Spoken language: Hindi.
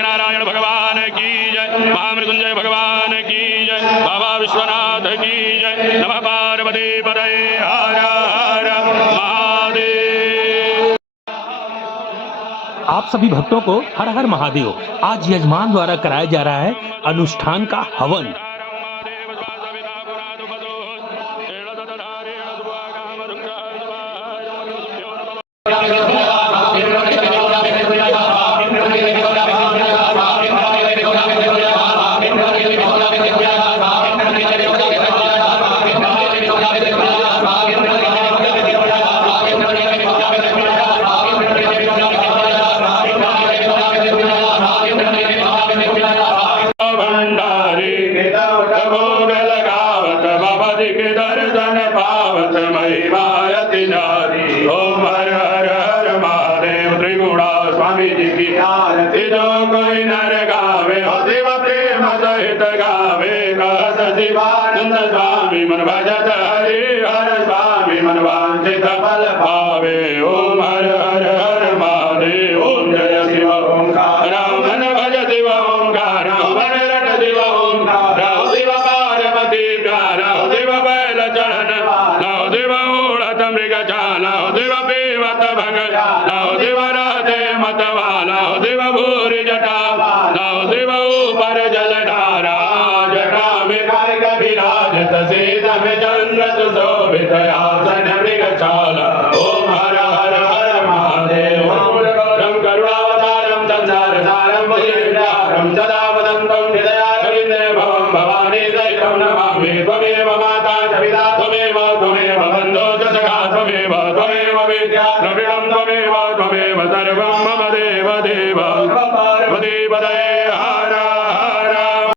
नारायण भगवान की जय, महामृत्युंजय भगवान की जय, बाबा विश्वनाथ की जय। नमः पार्वती पतये, हर हर महादेव। आप सभी भक्तों को हर हर महादेव। आज यजमान द्वारा कराया जा रहा है अनुष्ठान का हवन। दर्शन पावत महिमायति नारी। ओम हर हर हर महादेव। त्रिगुणा स्वामी जी की आरती जो कोई नर गावे, शिव प्रेम सहित गावे। कहत शिवानंद स्वामी मन भजत हरि हर स्वामी मन वांछित फल पावे। ओम हर हर हर महादेव। ओम जय शिव ओंकार। मन भज शिव ओंकार, मन रट शिव ओंकार। शिव पार्वती प्यारा, शिव बैल चढ़न, नव देव ओढ़त मृग छाला, देव पीवत भग, नव देव रहते मतवाला, देव भूरि जटा, नव देव ऊपर जल धारा। जटा में विराजत सीत में चंद्र सुशोभित, आसन मृग छाला। ओम हर हर हर महादेव। रम करुणावतारम संसार सारम भुजगेन्द्रहारम सदा वदन्तं हृदयारविन्दे भवं भवानी सहितं नमामि। त्वमेव माता च पिता त्वमेव बन्धो च सखा त्वमेव विद्या द्रविणं त्वमेव सर्वं मम देव देव। पार्वती पतये